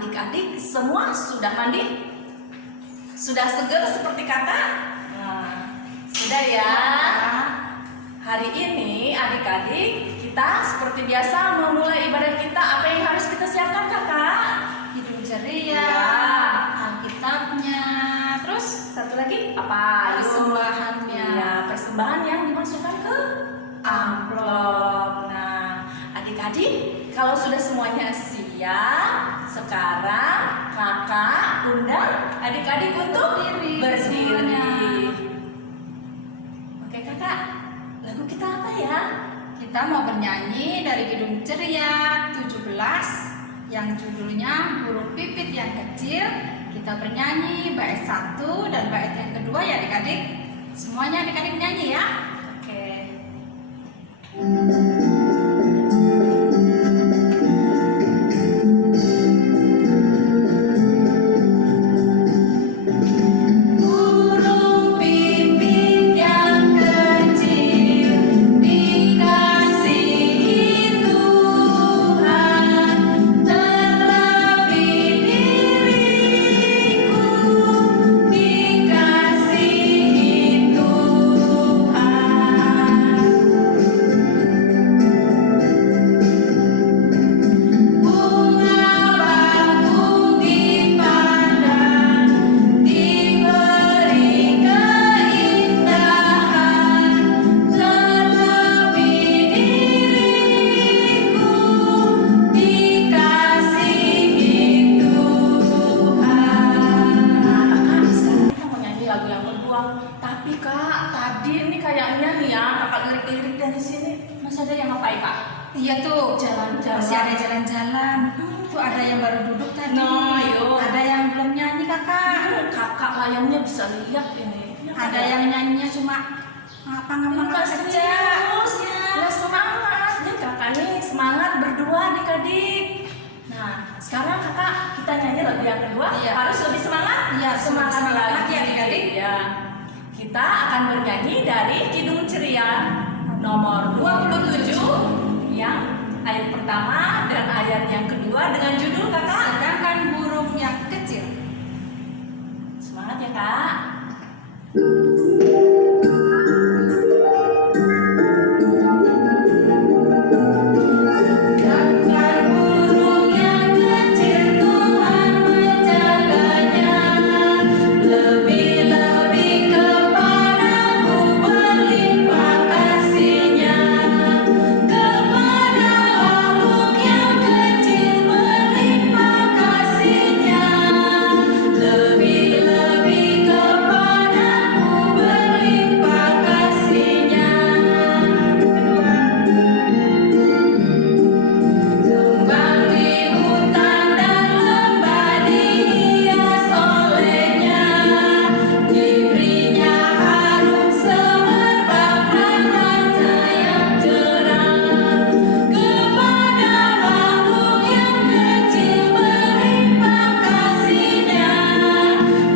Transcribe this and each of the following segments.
Adik-adik semua sudah mandi? Sudah seger seperti kakak? Sudah ya. Hari ini adik-adik kita seperti biasa memulai ibadah kita. Apa yang harus kita siapkan kakak? Hidung ceria, Alkitabnya, terus satu lagi apa? persembahannya. Ya, persembahan yang dimasukkan ke amplop. Nah, adik-adik kalau sudah semuanya siap, sekarang kakak undang adik-adik untuk berdiri. Oke kakak, lagu kita apa ya? Kita mau bernyanyi dari Hidung Ceria 17 yang judulnya Burung Pipit yang Kecil. Kita bernyanyi bait 1 dan bait yang kedua ya adik-adik. Semuanya adik-adik nyanyi ya. Oke. Tapi kak, tadi ini kayaknya nih ya kakak lirik-lirik dari sini masih ada yang ngapain kak? Iya tuh, Jalan-jalan. masih ada jalan-jalan. Tuh ada yang baru duduk tadi. Nah, yuk. Ada yang belum nyanyi kakak. Kakak layangnya bisa lihat ini. Ada yang nyanyinya cuma ngapa-ngapa saja. Ya semangat. Ya kakak nih semangat berdua adik-adik. Nah sekarang kakak kita nyanyi lagu yang kedua. Iya. Harus lebih semangat. Iya, semangat semangat lagi ya, adik-adik. Ya. Kita akan bernyanyi dari Hidung Ceria nomor 27 yang ayat pertama dan ayat yang kedua dengan judul kakak. Sedangkan burung yang kecil. Semangat ya kak. Sedangkan burung yang kecil Tuhan menjaganya. Lebih-lebih kepadaku berlimpah kasih-Nya. Kepada makhluk yang kecil berlimpah kasih-Nya. Lebih-lebih kepadaku berlimpah kasih-Nya. Kedua. Kembang di hutan dan lembah dihias olehnya. Diberinya harum semerbak dan raja yang cerah. Kepada makhluk yang kecil berlimpah kasih-Nya.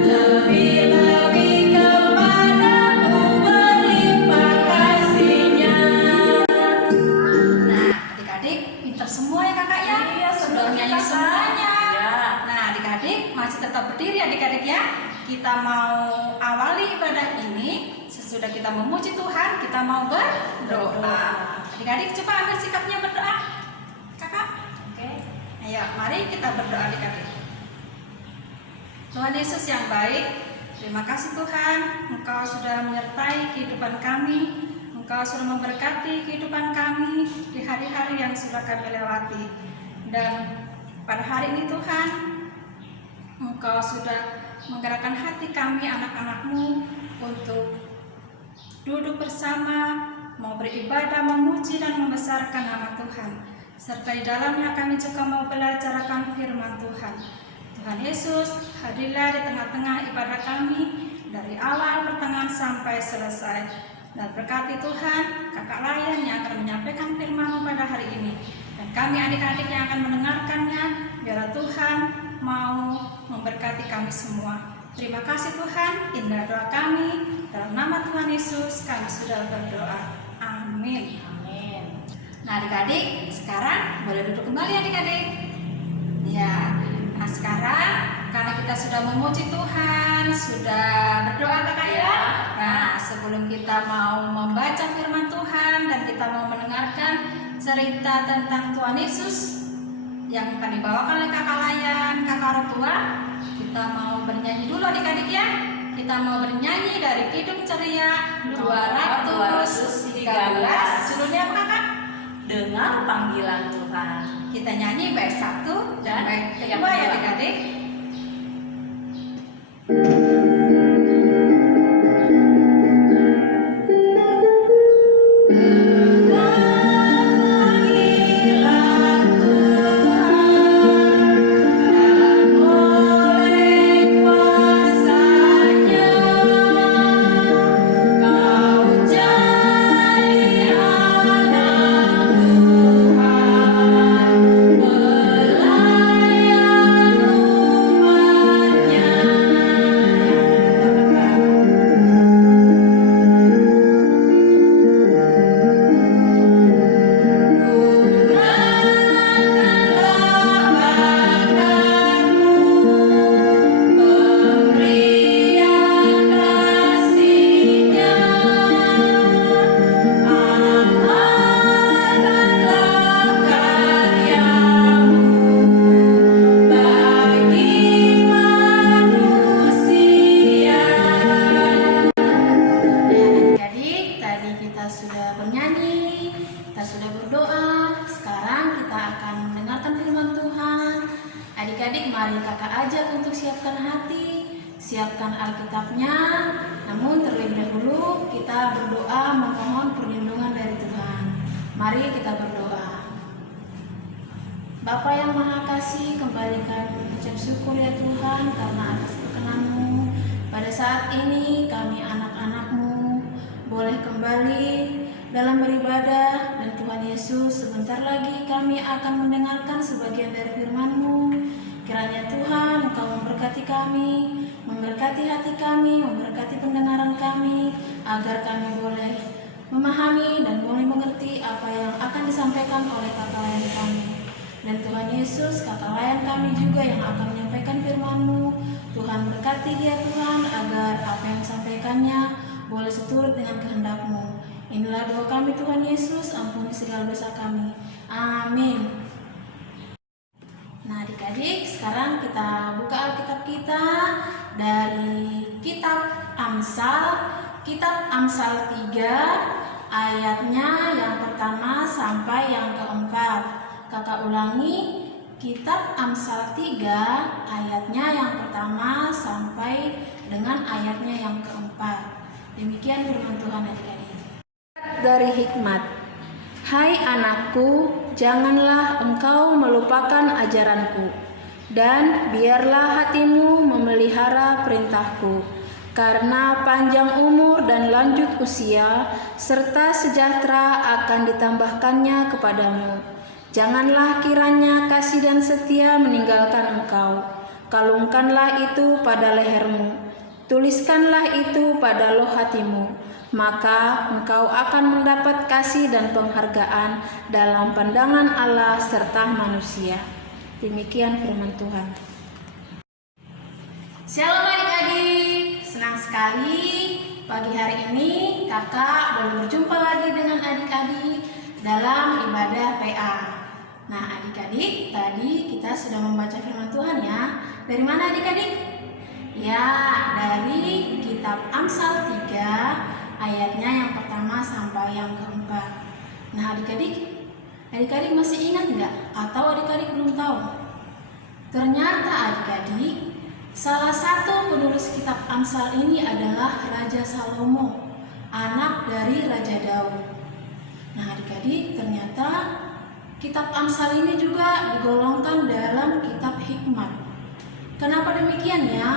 Lebih-lebih kepadaku berlimpah kasih-Nya. Nah, adik-adik pintar semua ya kakak ya. Iya, Sudah betul, nyanyi kakak. semuanya. Iya. Nah, adik-adik masih tetap berdiri adik-adik ya. Kita mau awali ibadah ini. Sesudah kita memuji Tuhan, kita mau berdoa. Adik-adik coba ambil sikapnya berdoa. Kakak, Oke. ayo mari kita berdoa adik-adik. Tuhan Yesus yang baik, terima kasih Tuhan, Engkau sudah menyertai kehidupan kami. Engkau sudah memberkati kehidupan kami di hari-hari yang sudah kami lewati. Dan pada hari ini Tuhan, Engkau sudah menggerakkan hati kami anak-anak-Mu untuk duduk bersama, mau beribadah, memuji dan membesarkan nama Tuhan. Serta di dalamnya kami juga mau belajar akan firman Tuhan. Tuhan Yesus, hadirlah di tengah-tengah ibadah kami dari awal, pertengahan sampai selesai. Dan berkati Tuhan, kakak layan yang akan menyampaikan firman-Mu pada hari ini. Dan kami adik-adik yang akan mendengarkannya, biarlah Tuhan mau memberkati kami semua. Terima kasih Tuhan, indah doa kami. Dalam nama Tuhan Yesus kami sudah berdoa. Amin. Amin. Nah adik-adik, sekarang boleh duduk kembali adik-adik. Ya, nah sekarang karena kita sudah memuji Tuhan, sudah berdoa kakak ya. Nah, sebelum kita mau membaca firman Tuhan dan kita mau mendengarkan cerita tentang Tuhan Yesus yang akan dibawakan oleh kakak Layan, kakak Rotua, kita mau bernyanyi dulu adik-adik ya. Kita mau bernyanyi dari Kidung Ceria 213. Judulnya apa kakak? Dengar panggilan Tuhan. Kita nyanyi bait 1 dan bait yang kedua ya kedua. adik-adik. Adik-adik, mari kakak ajak untuk siapkan hati, siapkan Alkitabnya. Namun terlebih dahulu kita berdoa memohon perlindungan dari Tuhan. Mari kita berdoa. Bapa yang Maha Kasih, kembalikan ucap syukur ya Tuhan karena atas perkenan-Mu. Pada saat ini kami anak-anak-Mu boleh kembali dalam beribadah, dan Tuhan Yesus sebentar lagi kami akan mendengarkan sebagian dari firman-Mu. Kiranya Tuhan Engkau memberkati kami, memberkati hati kami, memberkati pendengaran kami, agar kami boleh memahami dan boleh mengerti apa yang akan disampaikan oleh kakak layan kami. Dan Tuhan Yesus, kakak layan kami juga yang akan menyampaikan firman-Mu. Tuhan berkati dia Tuhan, agar apa yang disampaikannya boleh seturut dengan kehendak-Mu. Inilah doa kami Tuhan Yesus, ampuni segala dosa kami. Amin. Nah adik-adik, sekarang kita buka Alkitab kita dari Kitab Amsal 3, ayatnya yang pertama sampai yang keempat. Kakak ulangi, Kitab Amsal 3, ayatnya yang pertama sampai dengan ayatnya yang keempat. Demikian firman Tuhan adik-adik. Dari hikmat. Hai anakku, janganlah engkau melupakan ajaranku, dan biarlah hatimu memelihara perintahku, karena panjang umur dan lanjut usia, serta sejahtera akan ditambahkannya kepadamu. Janganlah kiranya kasih dan setia meninggalkan engkau. Kalungkanlah itu pada lehermu, tuliskanlah itu pada loh hatimu. Maka engkau akan mendapat kasih dan penghargaan dalam pandangan Allah serta manusia. Demikian firman Tuhan. Shalom adik-adik, senang sekali pagi hari ini kakak boleh berjumpa lagi dengan adik-adik dalam ibadah PA. Nah adik-adik, tadi kita sudah membaca firman Tuhan ya. Dari mana adik-adik? Ya, dari Kitab Amsal 3, ayatnya yang pertama sampai yang keempat. Nah adik-adik masih ingat nggak? Atau adik-adik belum tahu? Ternyata adik-adik, salah satu penulis kitab Amsal ini adalah Raja Salomo, anak dari Raja Daud. Nah adik-adik, ternyata kitab Amsal ini juga digolongkan dalam kitab hikmat. Kenapa demikian ya?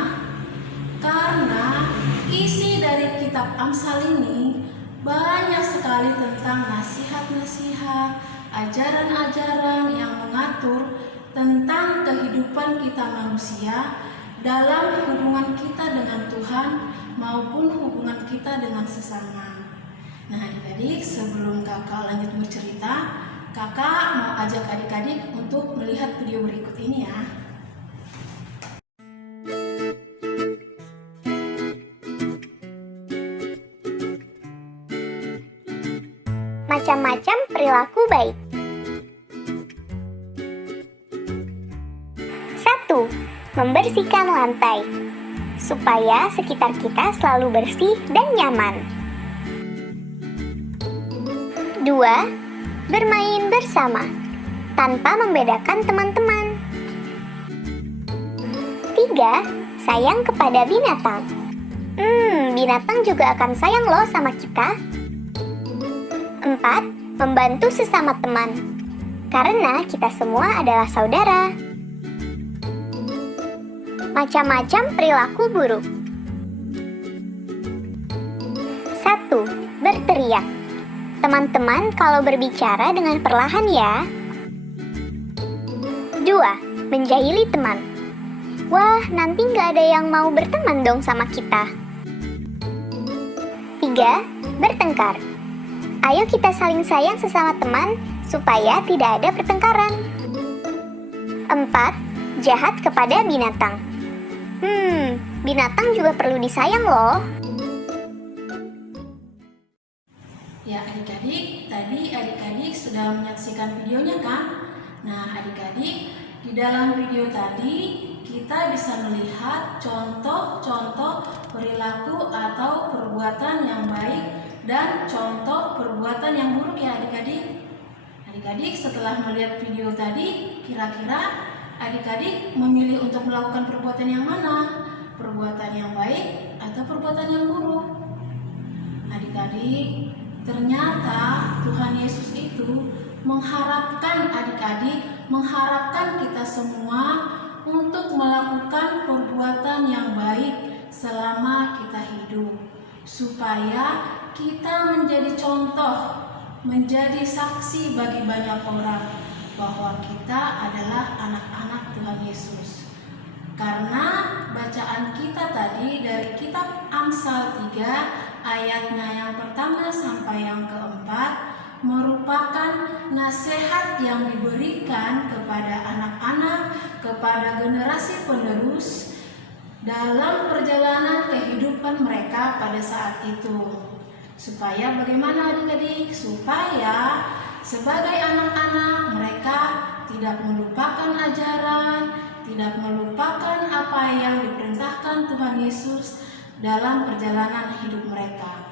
Karena isi dari kitab Amsal ini banyak sekali tentang nasihat-nasihat, ajaran-ajaran yang mengatur tentang kehidupan kita manusia dalam hubungan kita dengan Tuhan maupun hubungan kita dengan sesama. Nah adik-adik, sebelum kakak lanjut bercerita, kakak mau ajak adik-adik untuk melihat video berikut ini ya. macam-macam perilaku baik. 1. Membersihkan lantai supaya sekitar kita selalu bersih dan nyaman. 2. Bermain bersama tanpa membedakan teman-teman. 3. Sayang kepada binatang. Binatang juga akan sayang loh sama kita. 4. Membantu sesama teman karena kita semua adalah saudara. Macam-macam perilaku buruk. 1. Berteriak. Teman-teman kalau berbicara dengan perlahan ya. 2. Menjahili teman. Wah, nanti nggak ada yang mau berteman dong sama kita. 3. Bertengkar. Ayo kita saling sayang sesama teman supaya tidak ada pertengkaran. 4. Jahat kepada binatang. Binatang juga perlu disayang loh. Ya adik-adik, tadi adik-adik sudah menyaksikan videonya kan? Nah adik-adik, di dalam video tadi kita bisa melihat contoh-contoh perilaku atau perbuatan yang baik dan contoh perbuatan yang buruk ya adik-adik. Adik-adik setelah melihat video tadi, kira-kira adik-adik memilih untuk melakukan perbuatan yang mana? Perbuatan yang baik atau perbuatan yang buruk? Adik-adik, ternyata Tuhan Yesus itu mengharapkan adik-adik, mengharapkan kita semua untuk melakukan perbuatan yang baik selama kita hidup, supaya kita menjadi contoh, menjadi saksi bagi banyak orang bahwa kita adalah anak-anak Tuhan Yesus. Karena bacaan kita tadi dari kitab Amsal 3 ayatnya yang pertama sampai yang keempat merupakan nasihat yang diberikan kepada anak-anak, kepada generasi penerus dalam perjalanan kehidupan mereka pada saat itu. Supaya bagaimana adik-adik? Supaya sebagai anak-anak mereka tidak melupakan ajaran, tidak melupakan apa yang diperintahkan Tuhan Yesus dalam perjalanan hidup mereka.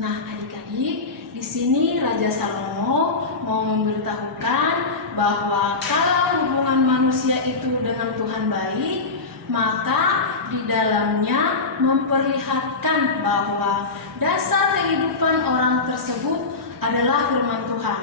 Nah, adik-adik, di sini Raja Salomo mau memberitahukan bahwa kalau hubungan manusia itu dengan Tuhan baik, maka di dalamnya memperlihatkan bahwa dasar kehidupan orang tersebut adalah firman Tuhan.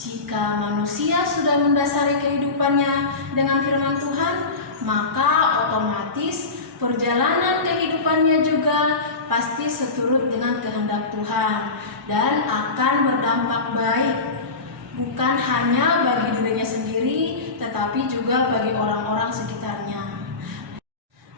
Jika manusia sudah mendasari kehidupannya dengan firman Tuhan, maka otomatis perjalanan kehidupannya juga pasti seturut dengan kehendak Tuhan dan akan berdampak baik, bukan hanya bagi dirinya sendiri, tetapi juga bagi orang-orang sekitarnya.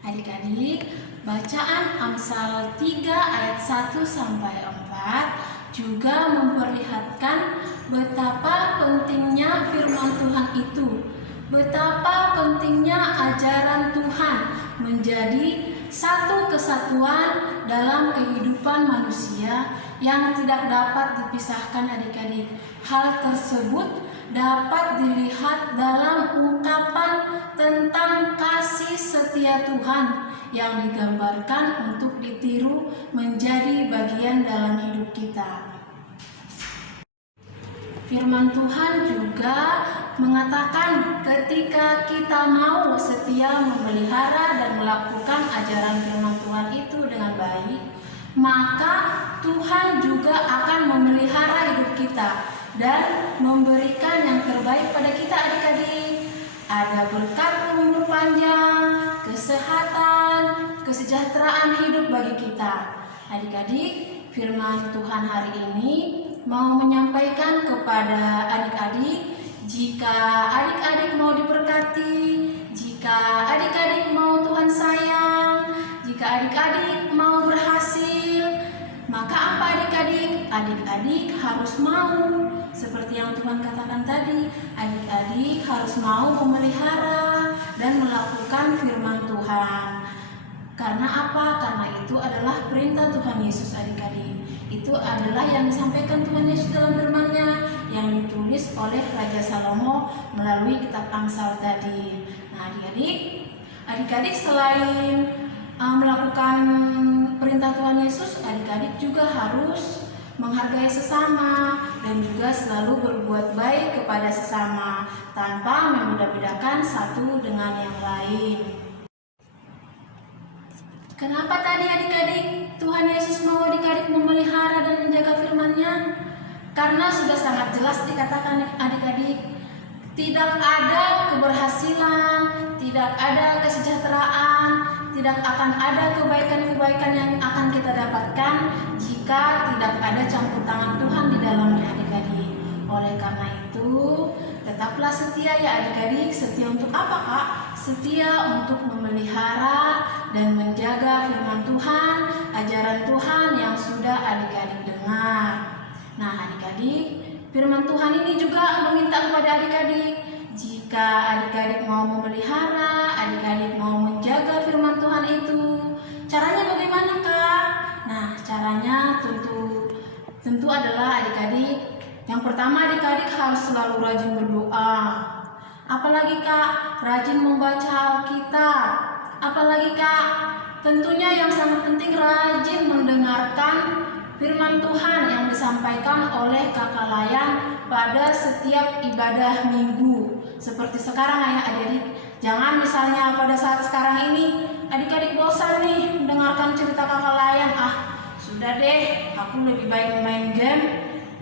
Adik-adik, bacaan Amsal 3 ayat 1 sampai 4 juga memperlihatkan betapa pentingnya firman Tuhan itu, betapa pentingnya ajaran Tuhan menjadi satu kesatuan dalam kehidupan manusia yang tidak dapat dipisahkan adik-adik. Hal tersebut dapat dilihat dalam ungkapan tentang kasih setia Tuhan yang digambarkan untuk ditiru menjadi bagian dalam hidup kita. Firman Tuhan juga mengatakan ketika kita mau setia memelihara dan melakukan ajaran firman Tuhan itu dengan baik, maka Tuhan juga akan memelihara hidup kita dan memberikan yang terbaik pada kita adik-adik. Ada berkat umur panjang, kesehatan, kesejahteraan hidup bagi kita. Adik-adik, firman Tuhan hari ini mau menyampaikan kepada adik-adik, jika adik-adik mau diberkati, jika adik-adik mau Tuhan sayang, jika adik-adik mau berhasil, maka apa adik-adik? Adik-adik harus mau, seperti yang Tuhan katakan tadi, adik-adik harus mau memelihara dan melakukan firman Tuhan. Karena apa? Karena itu adalah perintah Tuhan Yesus adik-adik. Itu adalah yang disampaikan Tuhan Yesus dalam firman-Nya yang ditulis oleh Raja Salomo melalui kitab Amsal tadi. Nah, adik-adik selain melakukan perintah Tuhan Yesus, adik-adik juga harus menghargai sesama dan juga selalu berbuat baik kepada sesama tanpa membeda-bedakan satu dengan yang lain. Kenapa tadi adik-adik Tuhan Yesus mau adik-adik memelihara dan menjaga firman-Nya? Karena sudah sangat jelas dikatakan adik-adik, tidak ada keberhasilan, tidak ada kesejahteraan, tidak akan ada kebaikan-kebaikan yang akan kita dapatkan jika tidak ada campur tangan Tuhan di dalamnya adik-adik. Oleh karena itu, tetaplah setia ya adik-adik. Setia untuk apa Kak? Setia untuk memelihara dan menjaga firman Tuhan, ajaran Tuhan yang sudah adik-adik dengar. Nah adik-adik, firman Tuhan ini juga meminta kepada adik-adik, jika adik-adik mau memelihara, adik-adik mau menjaga firman Tuhan itu, caranya bagaimana Kak? Nah caranya tentu adalah adik-adik, yang pertama adik-adik harus selalu rajin berdoa. Apalagi Kak, rajin membaca Alkitab. Apalagi Kak, tentunya yang sangat penting rajin mendengarkan firman Tuhan yang disampaikan oleh Kakak Layan pada setiap ibadah minggu. Seperti sekarang ya adik-adik, jangan misalnya pada saat sekarang ini adik-adik bosan nih mendengarkan cerita Kakak Layan. Sudah deh, aku lebih baik main game,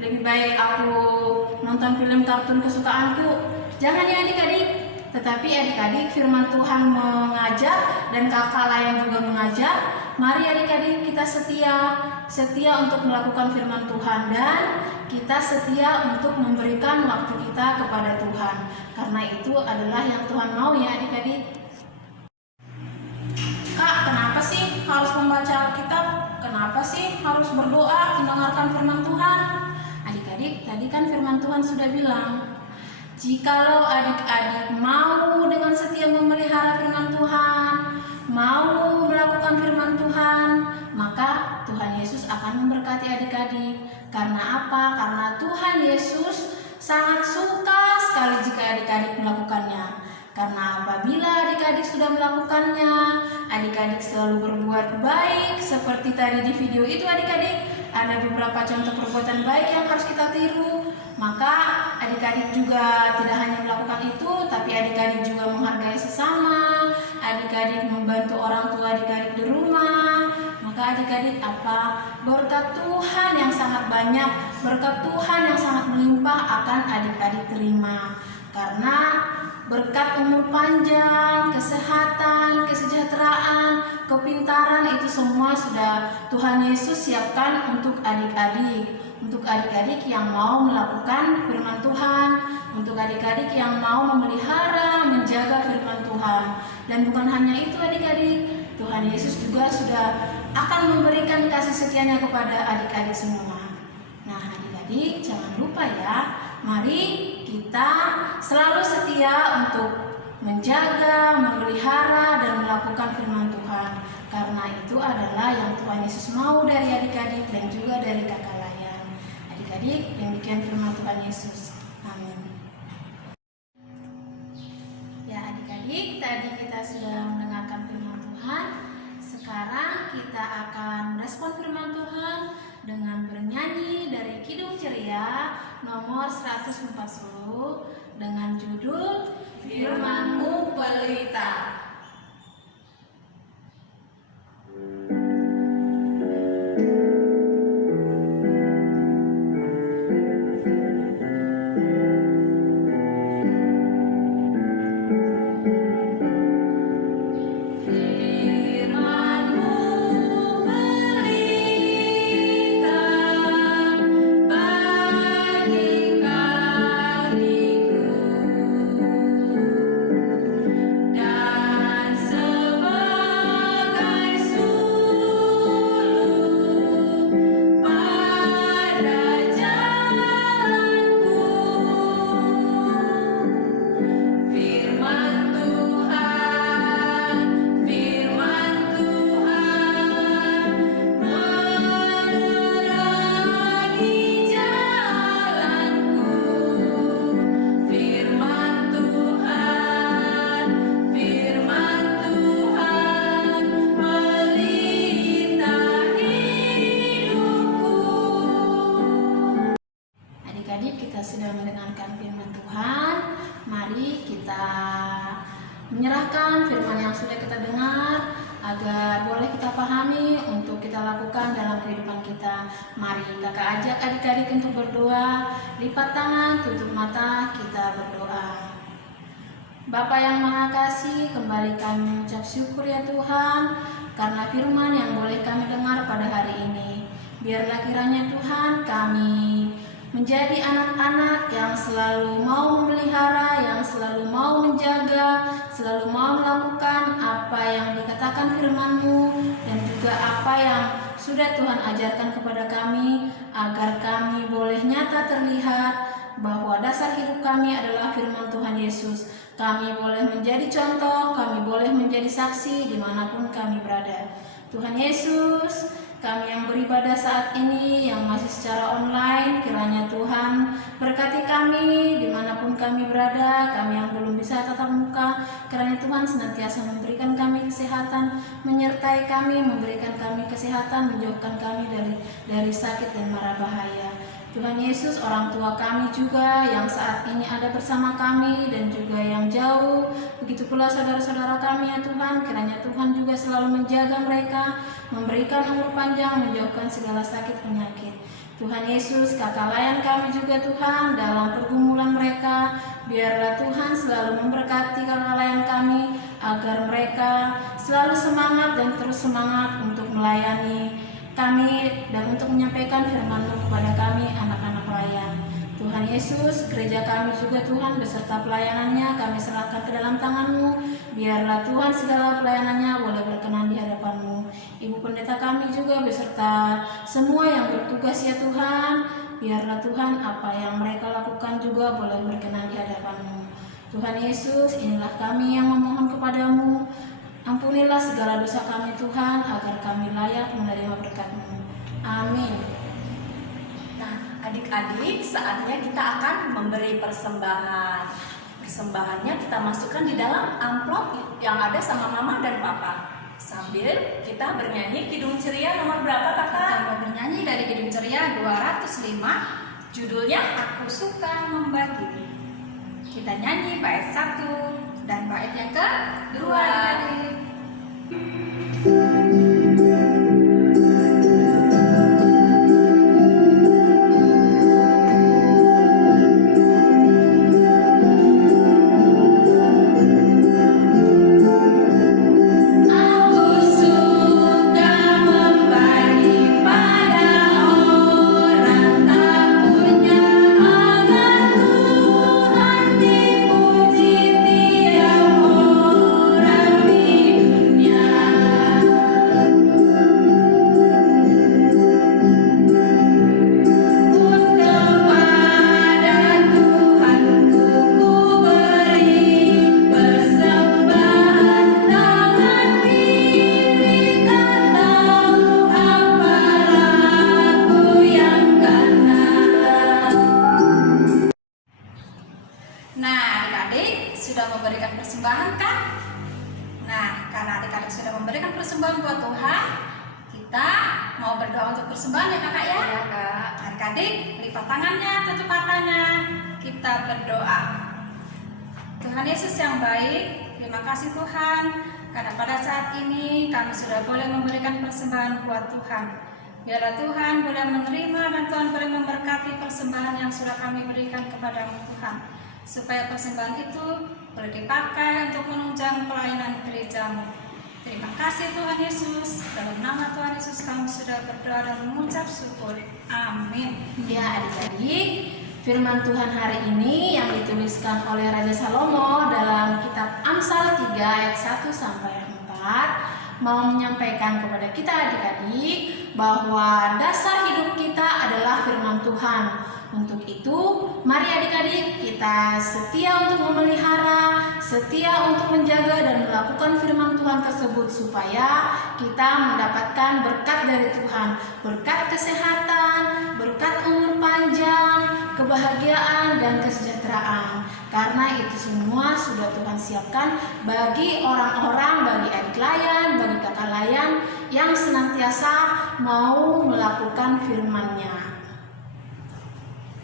lebih baik aku nonton film kartun kesukaanku. Jangan ya adik-adik, tetapi adik-adik firman Tuhan mengajak dan Kakak Layan juga mengajak. Mari adik-adik kita setia untuk melakukan firman Tuhan dan kita setia untuk memberikan waktu kita kepada Tuhan. Karena itu adalah yang Tuhan mau ya adik-adik. Kak, kenapa sih harus membaca Alkitab? Kenapa sih harus berdoa mendengarkan firman Tuhan? Adik-adik, tadi kan firman Tuhan sudah bilang, jikalau adik-adik mau dengan setia memelihara firman Tuhan, mau melakukan firman Tuhan, maka Tuhan Yesus akan memberkati adik-adik. Karena apa? Karena Tuhan Yesus sangat suka sekali jika adik-adik melakukannya. Karena apabila adik-adik sudah melakukannya, adik-adik selalu berbuat baik. Seperti tadi di video itu adik-adik, ada beberapa contoh perbuatan baik yang harus kita tiru. Maka adik-adik juga tidak hanya melakukan itu, tapi adik-adik juga menghargai sesama, adik-adik membantu orang tua adik-adik di rumah. Maka adik-adik berkat Tuhan yang sangat banyak, berkat Tuhan yang sangat melimpah akan adik-adik terima. Karena berkat umur panjang, kesehatan, kesejahteraan, kepintaran itu semua sudah Tuhan Yesus siapkan untuk adik-adik. Untuk adik-adik yang mau melakukan firman Tuhan, untuk adik-adik yang mau memelihara, menjaga firman Tuhan. Dan bukan hanya itu adik-adik, Tuhan Yesus juga sudah akan memberikan kasih setianya kepada adik-adik semua. Nah adik-adik jangan lupa ya, mari kita selalu setia untuk menjaga, memelihara, dan melakukan firman Tuhan. Karena itu adalah yang Tuhan Yesus mau dari adik-adik dan juga dari Kakak Layan. Adik-adik, demikian firman Tuhan Yesus. Amin. Ya adik-adik, tadi kita sudah mendengarkan firman Tuhan. Sekarang kita akan merespon firman Tuhan dengan bernyanyi dari Kidung Ceria nomor 140 dengan judul Firman-Mu Pelita. Dan sudah mendengarkan firman Tuhan, mari kita menyerahkan firman yang sudah kita dengar agar boleh kita pahami untuk kita lakukan dalam kehidupan kita. Mari kakak ajak adik-adik untuk berdoa, lipat tangan, tutup mata, kita berdoa. Bapa yang Maha Kasih, kembali kami mengucap syukur ya Tuhan karena firman yang boleh kami dengar pada hari ini. Biarlah kiranya Tuhan kami menjadi anak-anak yang selalu mau memelihara, yang selalu mau menjaga, selalu mau melakukan apa yang dikatakan firman-Mu dan juga apa yang sudah Tuhan ajarkan kepada kami agar kami boleh nyata terlihat bahwa dasar hidup kami adalah firman Tuhan Yesus. Kami boleh menjadi contoh, kami boleh menjadi saksi dimanapun kami berada. Tuhan Yesus, kami yang beribadah saat ini, yang masih secara online, kiranya Tuhan berkati kami dimanapun kami berada. Kami yang belum bisa tatap muka, kiranya Tuhan senantiasa memberikan kami kesehatan, menyertai kami, memberikan kami kesehatan, menjauhkan kami dari sakit dan mara bahaya. Tuhan Yesus, orang tua kami juga yang saat ini ada bersama kami dan juga yang jauh, begitu pula saudara-saudara kami ya Tuhan, kiranya Tuhan juga selalu menjaga mereka, memberikan umur panjang, menjauhkan segala sakit penyakit. Tuhan Yesus, kakak layan kami juga Tuhan dalam pergumulan mereka, biarlah Tuhan selalu memberkati kakak layan kami agar mereka selalu semangat dan terus semangat untuk melayani kami dan untuk menyampaikan firman-Mu kepada kami anak-anak pelayan. Tuhan Yesus, gereja kami juga Tuhan beserta pelayanannya kami serahkan ke dalam tangan-Mu. Biarlah Tuhan segala pelayanannya boleh berkenan di hadapan-Mu. Ibu pendeta kami juga beserta semua yang bertugas ya Tuhan. Biarlah Tuhan apa yang mereka lakukan juga boleh berkenan di hadapan-Mu. Tuhan Yesus, inilah kami yang memohon kepada-Mu. Ampunilah segala dosa kami Tuhan, agar kami layak menerima berkat-Mu. Amin. Nah, adik-adik, saatnya kita akan memberi persembahan. Persembahannya kita masukkan di dalam amplop yang ada sama mama dan papa. Sambil kita bernyanyi Kidung Ceria nomor berapa kakak? Kita mau bernyanyi dari Kidung Ceria 205. Judulnya Aku Suka Membagi. Kita nyanyi bait 1 dan bait yang kedua. Adik-adik. Nah, adik-adik sudah memberikan persembahan kan? Nah, karena adik-adik sudah memberikan persembahan buat Tuhan, kita mau berdoa untuk persembahan ya kakak ya? Iya, Kak. Adik-adik lipat tangannya, tutup matanya, kita berdoa. Tuhan Yesus yang baik, terima kasih Tuhan, karena pada saat ini kami sudah boleh memberikan persembahan buat Tuhan. Biarlah Tuhan boleh menerima dan Tuhan boleh memberkati persembahan yang sudah kami berikan kepada-Mu Tuhan, supaya persembahan itu boleh dipakai untuk menunjang pelayanan gereja-Mu. Terima kasih Tuhan Yesus. Dalam nama Tuhan Yesus kami sudah berdoa dan mengucap syukur. Amin. Ya adik-adik, firman Tuhan hari ini yang dituliskan oleh Raja Salomo dalam kitab Amsal 3 ayat 1 sampai 4 mau menyampaikan kepada kita adik-adik bahwa dasar hidup kita adalah firman Tuhan. Untuk itu, mari adik-adik kita setia untuk memelihara, setia untuk menjaga dan melakukan firman Tuhan tersebut supaya kita mendapatkan berkat dari Tuhan, berkat kesehatan, berkat umur panjang, kebahagiaan dan kesejahteraan. Karena itu semua sudah Tuhan siapkan bagi orang-orang, bagi adik layan, bagi kakak layan yang senantiasa mau melakukan firman-Nya.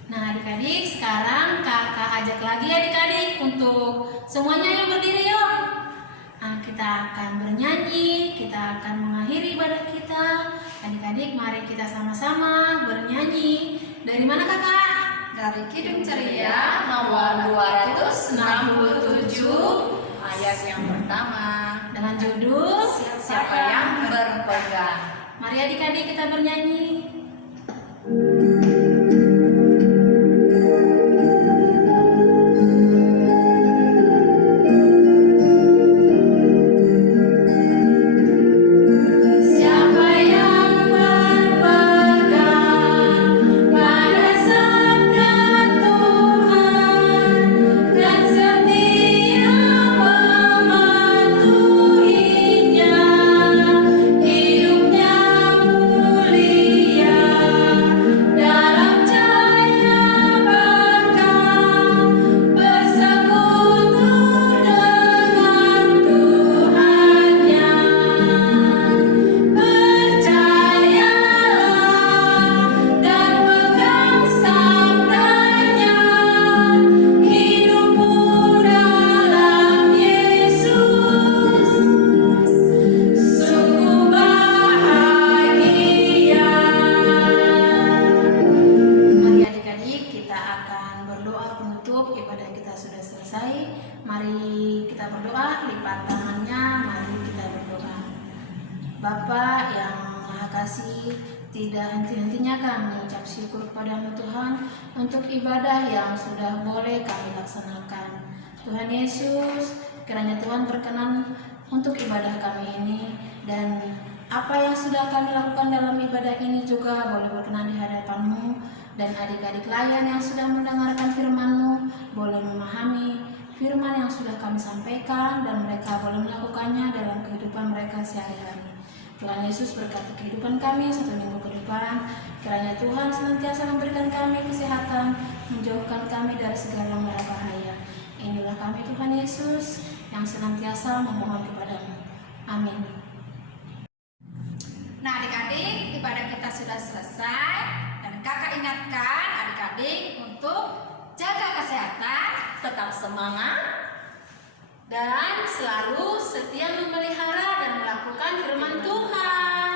Nah adik-adik, sekarang kakak ajak lagi adik-adik untuk semuanya yang berdiri yuk. Nah, kita akan bernyanyi, kita akan mengakhiri ibadah kita. Adik-adik mari kita sama-sama bernyanyi. Dari mana kakak? Dari Kidung Ceria nomor 267 ayat yang pertama Dengan judul Siapa yang berpegang. Mari adik-adik kita bernyanyi. Siapa yang berpegang pada sabda Tuhan dan setia mematuhinya, hidupnya mulia dalam cahaya berkah, bersekutu dengan Tuhannya. Percayalah dan pegang sabdanya, hidupmu dalam Yesus sungguh bahagia. Mari adik-adik kita akan berdoa penutup ibadah kita sudah selesai. Mari kita berdoa, lipat tangannya, mari kita berdoa. Bapa yang Maha Kasih, tidak henti-hentinya kami mengucap syukur kepadamu Tuhan untuk ibadah yang sudah boleh kami laksanakan. Tuhan Yesus, kiranya Tuhan berkenan untuk ibadah kami ini, dan apa yang sudah kami lakukan dalam ibadah ini juga boleh berkenan di hadapan-Mu, dan adik-adik layan yang sudah mendengarkan firman-Mu boleh memahami firman yang sudah kami sampaikan, dan mereka boleh melakukannya dalam kehidupan mereka sehari-hari. Tuhan Yesus berkati kehidupan kami 1 minggu ke depan. Kiranya Tuhan senantiasa memberikan kami kesehatan, menjauhkan kami dari segala mara bahaya. Inilah kami Tuhan Yesus yang senantiasa memohon kepadamu. Amin. Nah adik-adik, ibadah kita sudah selesai dan kakak ingatkan adik-adik untuk jaga kesehatan, Tetap semangat Dan selalu setia memelihara dan melakukan firman Tuhan.